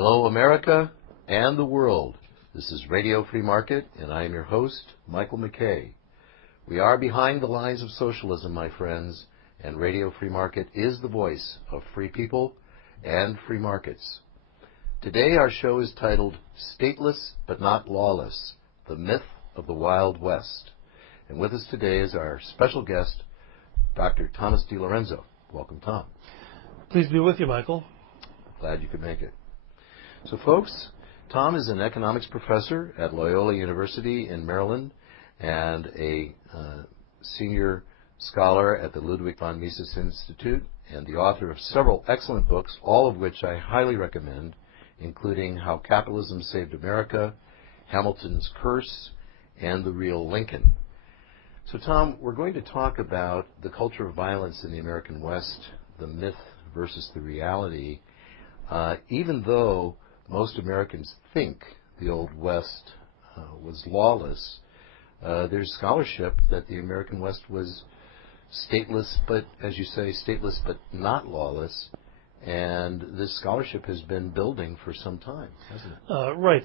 Hello, America and the world. This is Radio Free Market, and I am your host, Michael McKay. We are behind the lines of socialism, my friends, and Radio Free Market is the voice of free people and free markets. Today our show is titled Stateless but Not Lawless, the Myth of the Wild West. And with us today is our special guest, Dr. Thomas DiLorenzo. Welcome, Tom. Pleased to be with you, Michael. Glad you could make it. So, folks, Tom is an economics professor at Loyola University in Maryland and a senior scholar at the Ludwig von Mises Institute and the author of several excellent books, all of which I highly recommend, including How Capitalism Saved America, Hamilton's Curse, and The Real Lincoln. So, Tom, we're going to talk about the culture of violence in the American West, the myth versus the reality. Even though most Americans think the Old West was lawless, there's scholarship that the American West was stateless, but, as you say, stateless but not lawless. And this scholarship has been building for some time, hasn't it? Right.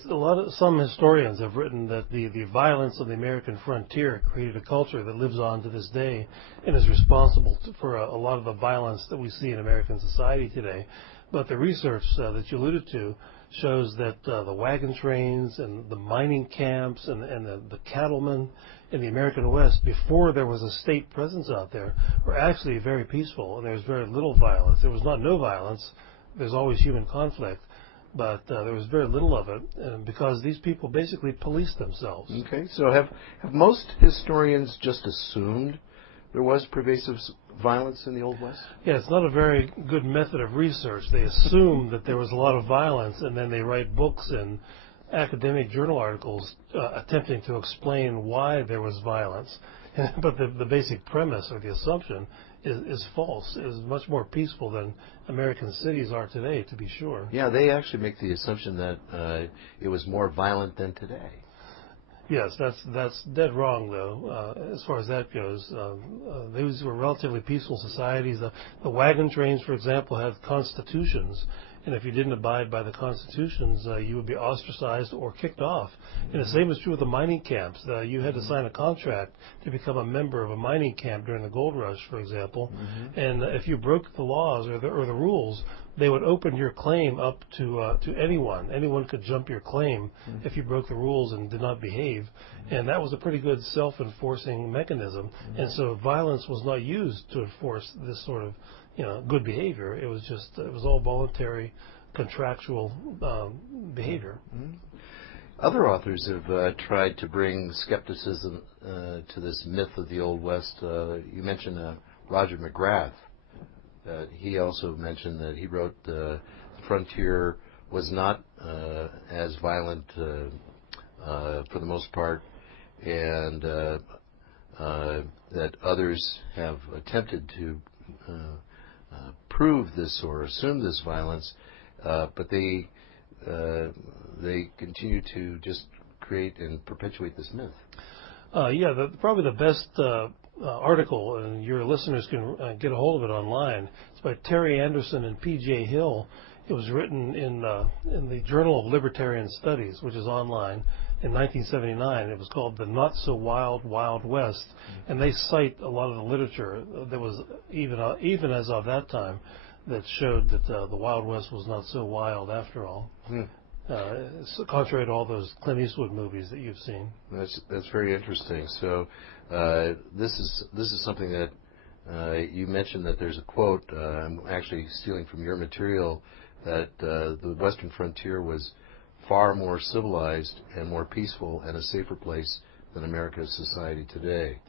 Some historians have written that the violence of the American frontier created a culture that lives on to this day and is responsible for a lot of the violence that we see in American society today. But the research that you alluded to shows that the wagon trains and the mining camps and the cattlemen in the American West, before there was a state presence out there, were actually very peaceful, and there was very little violence. There was not no violence. There's always human conflict, but there was very little of it, because these people basically policed themselves. Okay, so have most historians just assumed there was pervasive violence in the Old West? Yeah, it's not a very good method of research. They assume that there was a lot of violence, and then they write books and academic journal articles attempting to explain why there was violence. But the basic premise or the assumption is false. It is much more peaceful than American cities are today, to be sure. Yeah, they actually make the assumption that it was more violent than today. Yes, that's dead wrong, though, as far as that goes. These were relatively peaceful societies. The wagon trains, for example, had constitutions, and if you didn't abide by the constitutions, you would be ostracized or kicked off. And the same is true with the mining camps. You had to sign a contract to become a member of a mining camp during the gold rush, for example. And if you broke the laws or the rules, they would open your claim up to anyone. Anyone could jump your claim if you broke the rules and did not behave. And that was a pretty good self-enforcing mechanism. And so violence was not used to enforce this sort of good behavior. It was all voluntary, contractual behavior. Other authors have tried to bring skepticism to this myth of the Old West. You mentioned Roger McGrath. He also mentioned that he wrote the frontier was not as violent for the most part, and that others have attempted to prove this or assume this violence, but they continue to just create and perpetuate this myth. Probably the best article, and your listeners can get a hold of it online. It's by Terry Anderson and P.J. Hill. It was written in the Journal of Libertarian Studies, which is online, in 1979. It was called The Not So Wild, Wild West, and they cite a lot of the literature that was even as of that time that showed that the Wild West was not so wild after all. So contrary to all those Clint Eastwood movies that you've seen. That's very interesting. So this is something that you mentioned, that there's a quote. I'm actually stealing from your material, that the Western frontier was far more civilized and more peaceful and a safer place than America's society today,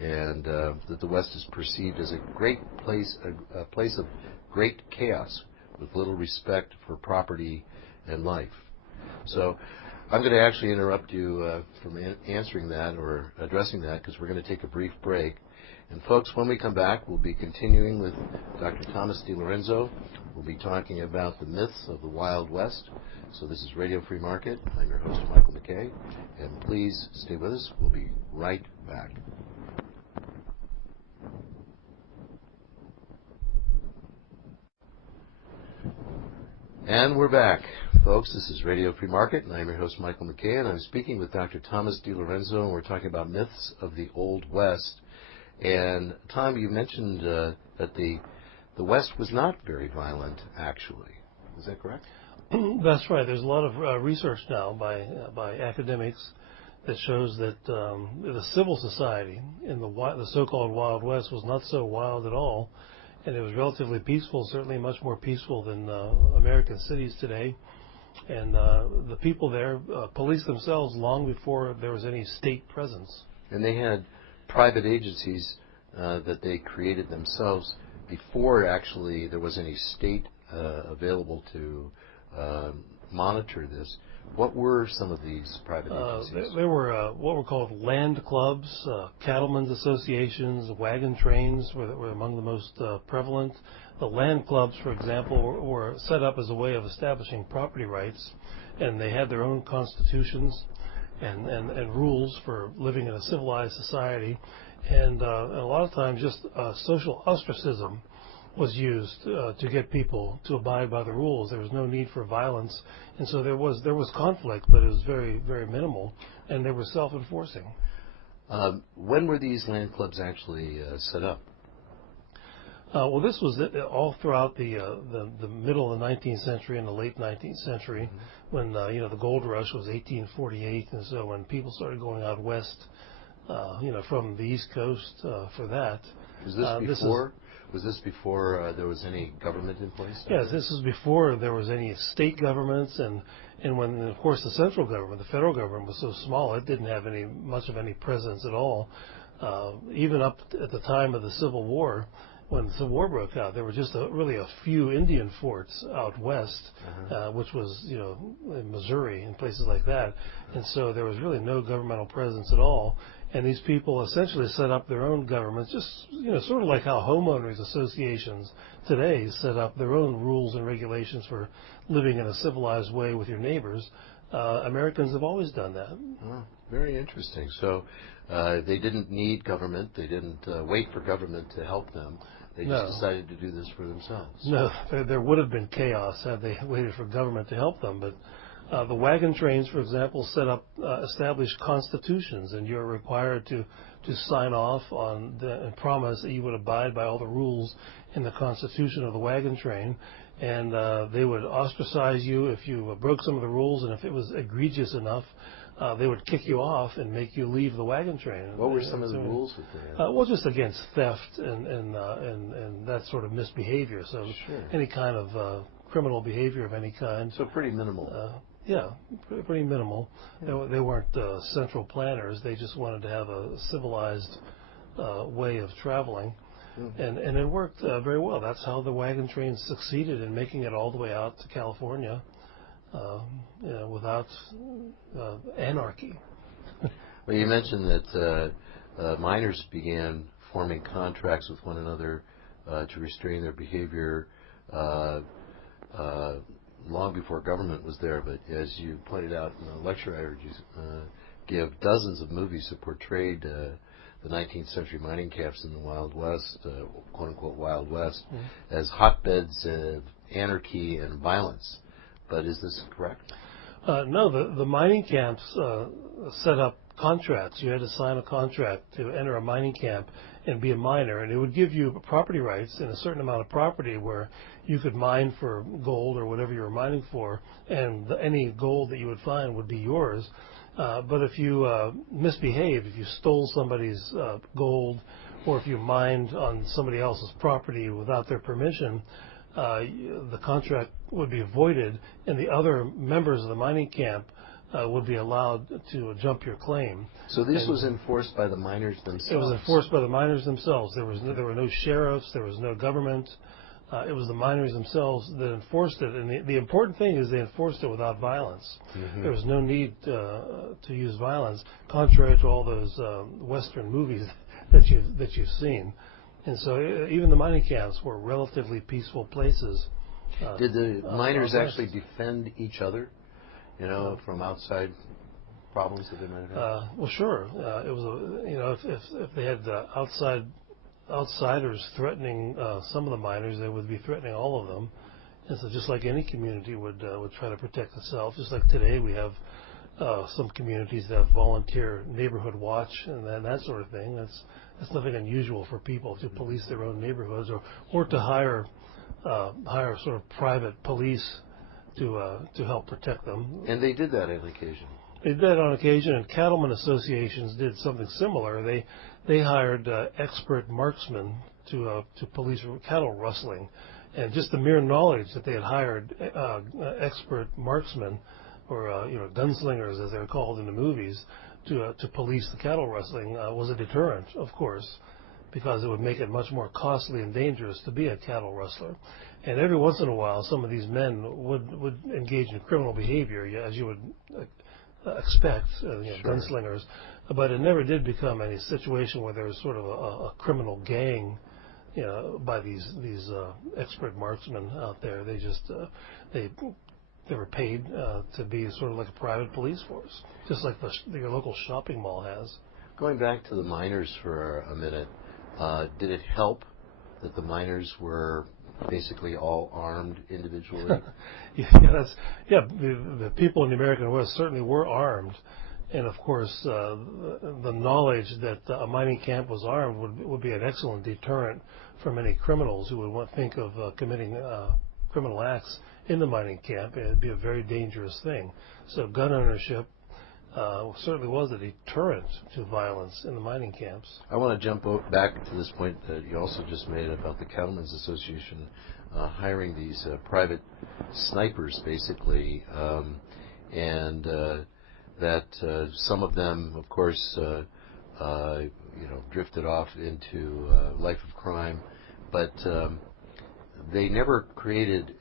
and that the West is perceived as a great place, a place of great chaos with little respect for property and life. So I'm going to actually interrupt you from answering that or addressing that, because we're going to take a brief break. And folks, when we come back, we'll be continuing with Dr. Thomas DiLorenzo. We'll be talking about the myths of the Wild West. So this is Radio Free Market. I'm your host, Michael McKay. And please stay with us. We'll be right back. And we're back, folks. This is Radio Free Market, and I'm your host, Michael McKay, and I'm speaking with Dr. Thomas DiLorenzo, and we're talking about myths of the Old West. And, Tom, you mentioned that the West was not very violent, actually. Is that correct? That's right. There's a lot of research now by academics that shows that the civil society in the so-called Wild West was not so wild at all, and it was relatively peaceful, certainly much more peaceful than American cities today. And the people there policed themselves long before there was any state presence. And they had private agencies that they created themselves before actually there was any state available to monitor this. What were some of these private agencies? There were what were called land clubs, cattlemen's associations, wagon trains were among the most prevalent. The land clubs, for example, were set up as a way of establishing property rights, and they had their own constitutions and rules for living in a civilized society. And a lot of times just social ostracism was used to get people to abide by the rules. There was no need for violence, and so there was conflict, but it was very, very minimal, and they were self-enforcing. When were these land clubs actually set up? Well, this was all throughout the middle of the 19th century and the late 19th century, when the gold rush was 1848, and so when people started going out west, from the East Coast for that. Was this before? Was this before there was any government in place? Yes, this was before there was any state governments, and when, of course, the central government, the federal government, was so small, it didn't have much of any presence at all. Even up at the time of the Civil War, when the Civil War broke out, there were just really a few Indian forts out west, which was, in Missouri and places like that. And so there was really no governmental presence at all. And these people essentially set up their own governments, just, sort of like how homeowners associations today set up their own rules and regulations for living in a civilized way with your neighbors. Americans have always done that. Oh, very interesting. So they didn't need government. They didn't wait for government to help them. They just decided to do this for themselves. No, there would have been chaos had they waited for government to help them. But the wagon trains, for example, established constitutions, and you're required to sign off on and promise that you would abide by all the rules in the constitution of the wagon train. And they would ostracize you if you broke some of the rules, and if it was egregious enough, they would kick you off and make you leave the wagon train. What were some of the rules that they had? Well, just against theft and that sort of misbehavior. So any kind of criminal behavior of any kind. So pretty minimal. Yeah, pretty minimal. They weren't central planners. They just wanted to have a civilized way of traveling. And it worked very well. That's how the wagon train succeeded in making it all the way out to California without anarchy. Well, you mentioned that miners began forming contracts with one another to restrain their behavior long before government was there. But as you pointed out in the lecture I heard you give, dozens of movies that portrayed the 19th century mining camps in the Wild West, quote-unquote Wild West, as hotbeds of anarchy and violence. But is this correct? No, the mining camps set up contracts. You had to sign a contract to enter a mining camp and be a miner, and it would give you property rights in a certain amount of property where you could mine for gold or whatever you were mining for, and any gold that you would find would be yours. But if you misbehaved, if you stole somebody's gold, or if you mined on somebody else's property without their permission, the contract would be voided, and the other members of the mining camp would be allowed to jump your claim. So this was enforced by the miners themselves? It was enforced by the miners themselves. There were no sheriffs. There was no government. It was the miners themselves that enforced it. And the important thing is they enforced it without violence. There was no need to use violence, contrary to all those Western movies that you've seen. And so even the mining camps were relatively peaceful places. Did the miners actually defend each other, from outside problems that they might have? Well, sure. It was if they had outsiders threatening some of the miners, they would be threatening all of them. And so just like any community would try to protect itself, just like today we have some communities that have volunteer neighborhood watch and that sort of thing. That's nothing unusual for people to police their own neighborhoods or to hire sort of private police to help protect them. And they did that on occasion. They did that on occasion, and cattlemen associations did something similar. They hired expert marksmen to police cattle rustling, and just the mere knowledge that they had hired expert marksmen, or gunslingers as they're called in the movies, to police the cattle rustling was a deterrent, of course, because it would make it much more costly and dangerous to be a cattle rustler. And every once in a while, some of these men would engage in criminal behavior, as you would expect, Sure. gunslingers. But it never did become any situation where there was sort of a criminal gang, by these expert marksmen out there. They just they were paid to be sort of like a private police force, just like your local shopping mall has. Going back to the miners for a minute, did it help that the miners were basically all armed individually? The people in the American West certainly were armed, and of course the knowledge that a mining camp was armed would be an excellent deterrent for many criminals who would think of committing criminal acts in the mining camp. It'd be a very dangerous thing. So gun ownership certainly was a deterrent to violence in the mining camps. I want to jump back to this point that you also just made about the Cattlemen's Association hiring these private snipers, basically, and that some of them, of course, drifted off into life of crime, but they never created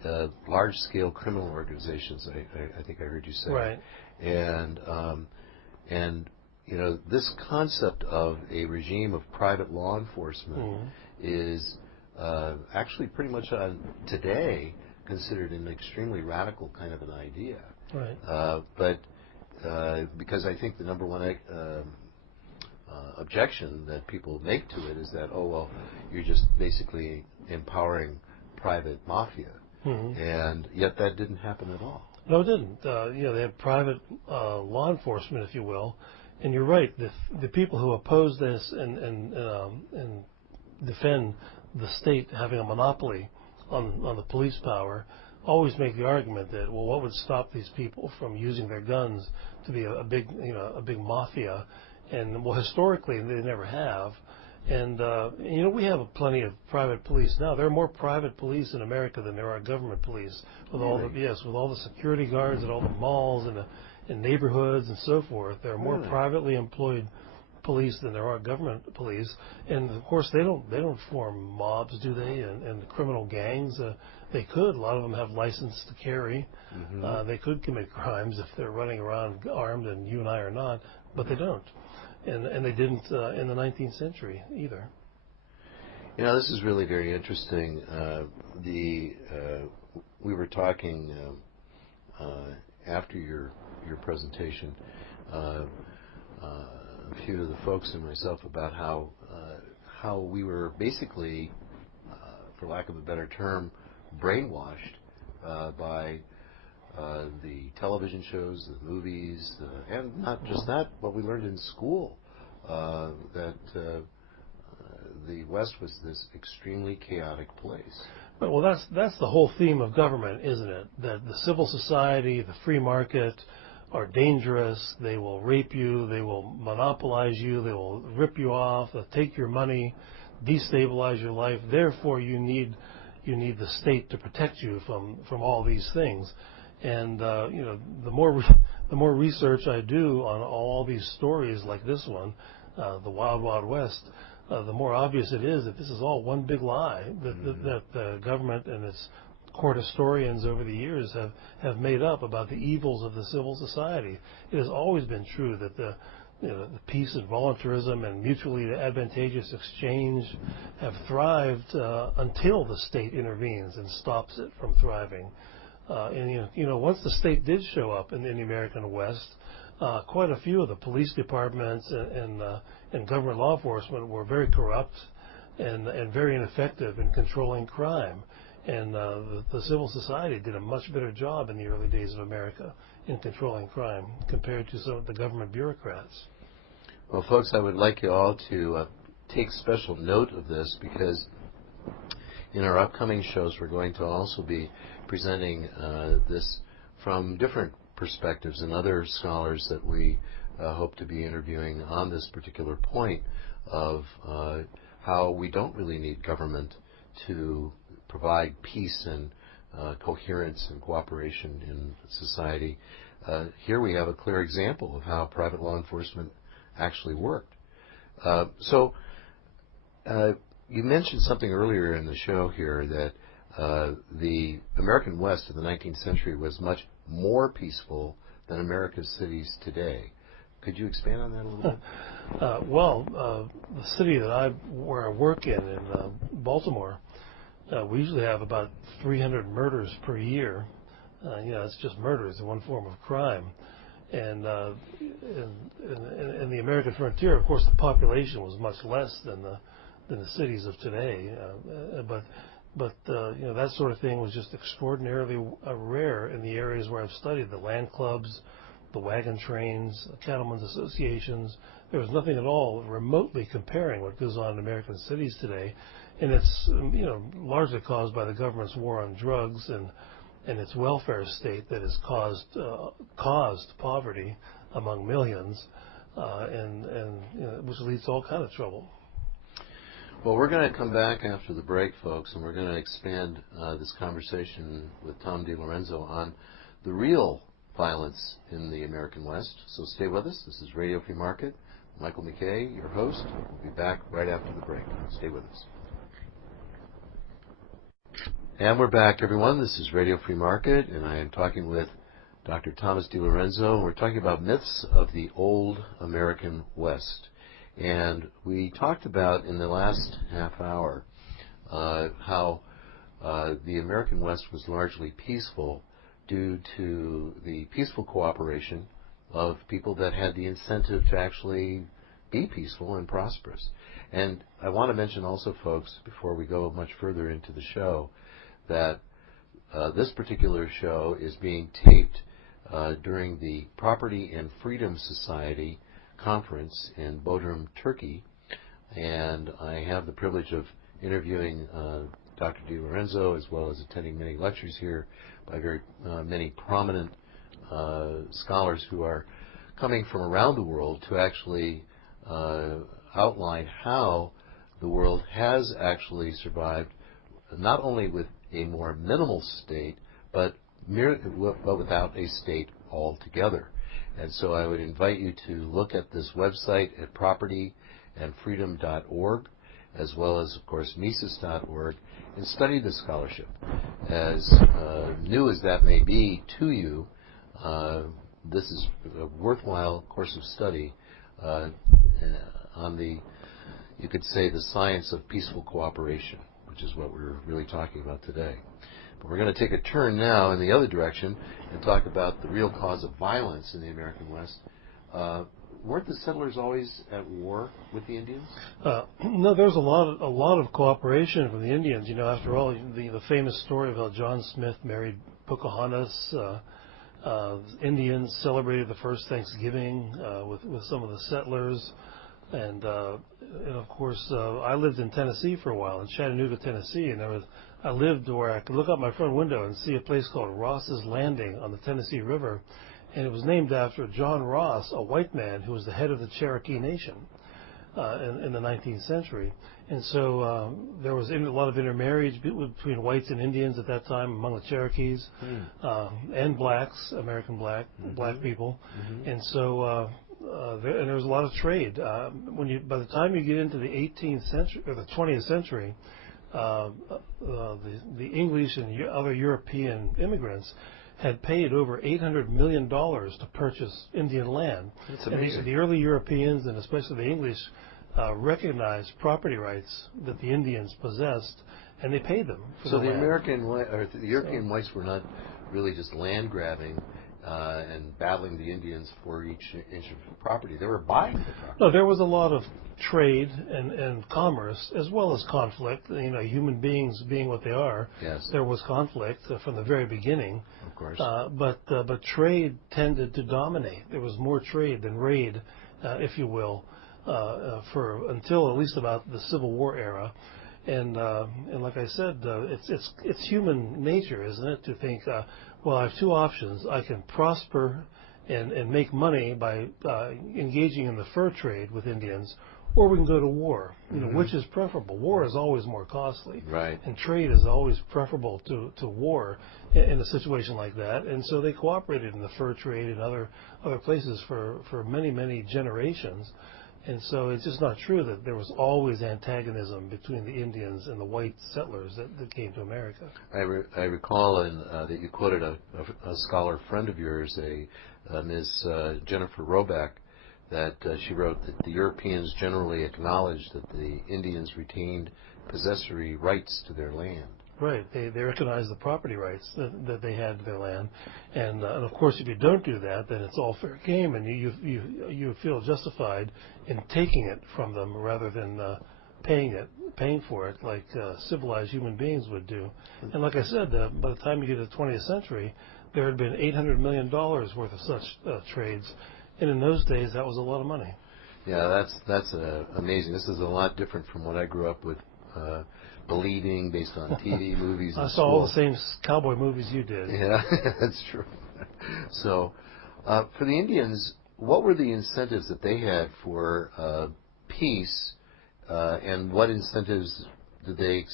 large-scale criminal organizations. I think I heard you say. Right. And this concept of a regime of private law enforcement is actually pretty much today considered an extremely radical kind of an idea. Right. But because I think the number one objection that people make to it is that, oh, well, you're just basically empowering private mafia. And yet that didn't happen at all. No, it didn't. They had private law enforcement, if you will. And you're right. The people who oppose this and defend the state having a monopoly on the police power always make the argument that, well, what would stop these people from using their guns to be a big mafia? And well, historically they never have. And we have plenty of private police now. There are more private police in America than there are government police. With all the security guards at all the malls and in neighborhoods and so forth. There are more privately employed police than there are government police. And of course they don't form mobs, do they? And criminal gangs. They could. A lot of them have license to carry. They could commit crimes if they're running around armed, and you and I are not, but they don't. And they didn't in the 19th century either. This is really very interesting. We were talking after your presentation, a few of the folks and myself, about how we were basically, for lack of a better term, brainwashed by the television shows, the movies, and not just that, but we learned in school that the West was this extremely chaotic place. Well, that's the whole theme of government, isn't it? That the civil society, the free market are dangerous. They will rape you. They will monopolize you. They will rip you off. They'll take your money, destabilize your life. Therefore, you need the state to protect you from all these things. And the more research I do on all these stories like this one, the Wild Wild West, the more obvious it is that this is all one big lie that the government and its court historians over the years have made up about the evils of the civil society. It has always been true that the peace and voluntarism and mutually advantageous exchange have thrived until the state intervenes and stops it from thriving. And once the state did show up in the American West, quite a few of the police departments and government law enforcement were very corrupt and very ineffective in controlling crime. And the civil society did a much better job in the early days of America in controlling crime compared to some of the government bureaucrats. Well, folks, I would like you all to take special note of this, because in our upcoming shows we're going to also be presenting this from different perspectives and other scholars that we hope to be interviewing on this particular point of how we don't really need government to provide peace and coherence and cooperation in society. Here we have a clear example of how private law enforcement actually worked. So you mentioned something earlier in the show here that the American West of the 19th century was much more peaceful than America's cities today. Could you expand on that a little bit? Well, the city where I work in Baltimore, we usually have about 300 murders per year. It's just murders in one form of crime. And in the American frontier, of course, the population was much less than the cities of today. But that sort of thing was just extraordinarily rare in the areas where I've studied, the land clubs, the wagon trains, cattlemen's associations. There was nothing at all remotely comparing what goes on in American cities today. And it's largely caused by the government's war on drugs and its welfare state that has caused poverty among millions, which leads to all kind of trouble. Well, we're going to come back after the break, folks, and we're going to expand this conversation with Tom DiLorenzo on the real violence in the American West. So stay with us. This is Radio Free Market. Michael McKay, your host. We'll be back right after the break. Stay with us. And we're back, everyone. This is Radio Free Market, and I am talking with Dr. Thomas DiLorenzo, and we're talking about myths of the old American West. And we talked about in the last half hour how the American West was largely peaceful due to the peaceful cooperation of people that had the incentive to actually be peaceful and prosperous. And I want to mention also, folks, before we go much further into the show, that this particular show is being taped during the Property and Freedom Society conference in Bodrum, Turkey, and I have the privilege of interviewing Dr. DiLorenzo as well as attending many lectures here by very many prominent scholars who are coming from around the world to actually outline how the world has actually survived not only with a more minimal state, but without a state altogether. And so I would invite you to look at this website at propertyandfreedom.org, as well as, of course, Mises.org, and study this scholarship. As new as that may be to you, this is a worthwhile course of study on the, you could say, the science of peaceful cooperation, which is what we're really talking about today. But we're going to take a turn now in the other direction and talk about the real cause of violence in the American West. Weren't the settlers always at war with the Indians? No, there's a lot of cooperation from the Indians. After all, the famous story of how John Smith married Pocahontas. Indians celebrated the first Thanksgiving with some of the settlers. And of course, I lived in Tennessee for a while, in Chattanooga, Tennessee, and I lived where I could look out my front window and see a place called Ross's Landing on the Tennessee River, and it was named after John Ross, a white man who was the head of the Cherokee Nation in the 19th century. And so there was a lot of intermarriage between whites and Indians at that time among the Cherokees and blacks, American black people. Mm-hmm. And so there was a lot of trade. By the time you get into the 18th century or the 20th century, the English and other European immigrants had paid over $800 million to purchase Indian land. That's amazing. And the early Europeans, and especially the English, recognized property rights that the Indians possessed, and they paid them for the land. The European whites were not really just land grabbing. and battling the Indians for each inch of property. They were buying the property. No, there was a lot of trade and commerce as well as conflict. You know, human beings being what they are, Yes. there was conflict from the very beginning. Of course. But trade tended to dominate. There was more trade than raid, if you will, for until at least about the Civil War era. And like I said, it's human nature, isn't it, to think, well, I have two options. I can prosper and make money by engaging in the fur trade with Indians, or we can go to war. You know, which is preferable? War is always more costly, Right. and trade is always preferable to war in a situation like that. And so they cooperated in the fur trade and other places for many generations. And so it's just not true that there was always antagonism between the Indians and the white settlers that came to America. I recall that you quoted a scholar friend of yours, Ms. Jennifer Roback, that she wrote that the Europeans generally acknowledged that the Indians retained possessory rights to their land. Right. They recognize the property rights that they had to their land, and of course, if you don't do that, then it's all fair game, and you feel justified in taking it from them rather than paying for it like civilized human beings would do. And like I said, by the time you get to the 20th century, there had been $800 million worth of such trades, and in those days, that was a lot of money. Yeah, that's amazing. This is a lot different from what I grew up with. Believing based on TV, movies. I saw all the same cowboy movies you did. Yeah, that's true. So, for the Indians, what were the incentives that they had for peace, and what incentives did they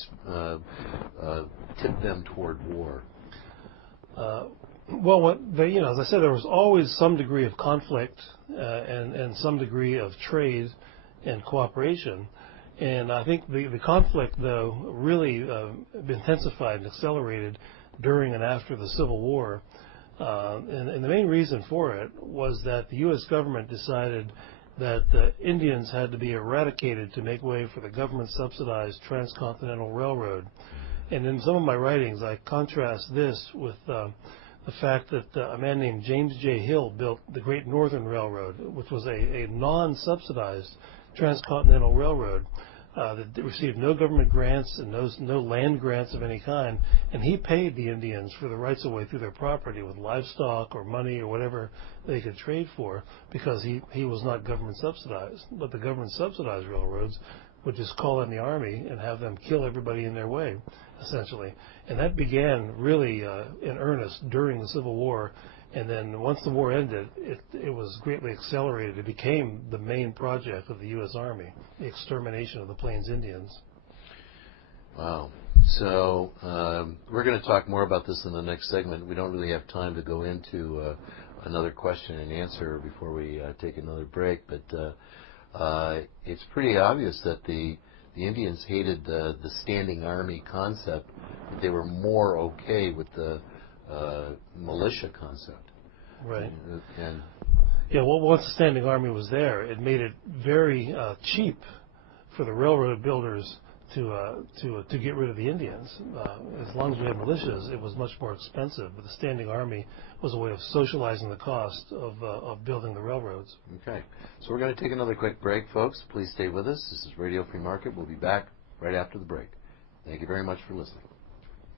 tip them toward war? Well, as I said, there was always some degree of conflict and some degree of trade and cooperation. And I think the conflict, though, really intensified and accelerated during and after the Civil War. And the main reason for it was that the U.S. government decided that Indians had to be eradicated to make way for the government-subsidized transcontinental railroad. And in some of my writings, I contrast this with the fact that a man named James J. Hill built the Great Northern Railroad, which was a non-subsidized transcontinental railroad that received no government grants and no land grants of any kind, and he paid the Indians for the rights of way through their property with livestock or money or whatever they could trade for, because he was not government subsidized. But the government subsidized railroads would just call in the army and have them kill everybody in their way, essentially. And that began really in earnest during the Civil War. And then once the war ended, it was greatly accelerated. It became the main project of the U.S. Army, the extermination of the Plains Indians. Wow. So we're going to talk more about this in the next segment. We don't really have time to go into another question and answer before we take another break. But it's pretty obvious that the Indians hated the standing army concept. They were more okay with the militia concept. Right. And yeah, well, once the standing army was there, it made it very cheap for the railroad builders to get rid of the Indians. As long as we had militias, it was much more expensive. But the standing army was a way of socializing the cost of building the railroads. Okay. So we're going to take another quick break, folks. Please stay with us. This is Radio Free Market. We'll be back right after the break. Thank you very much for listening.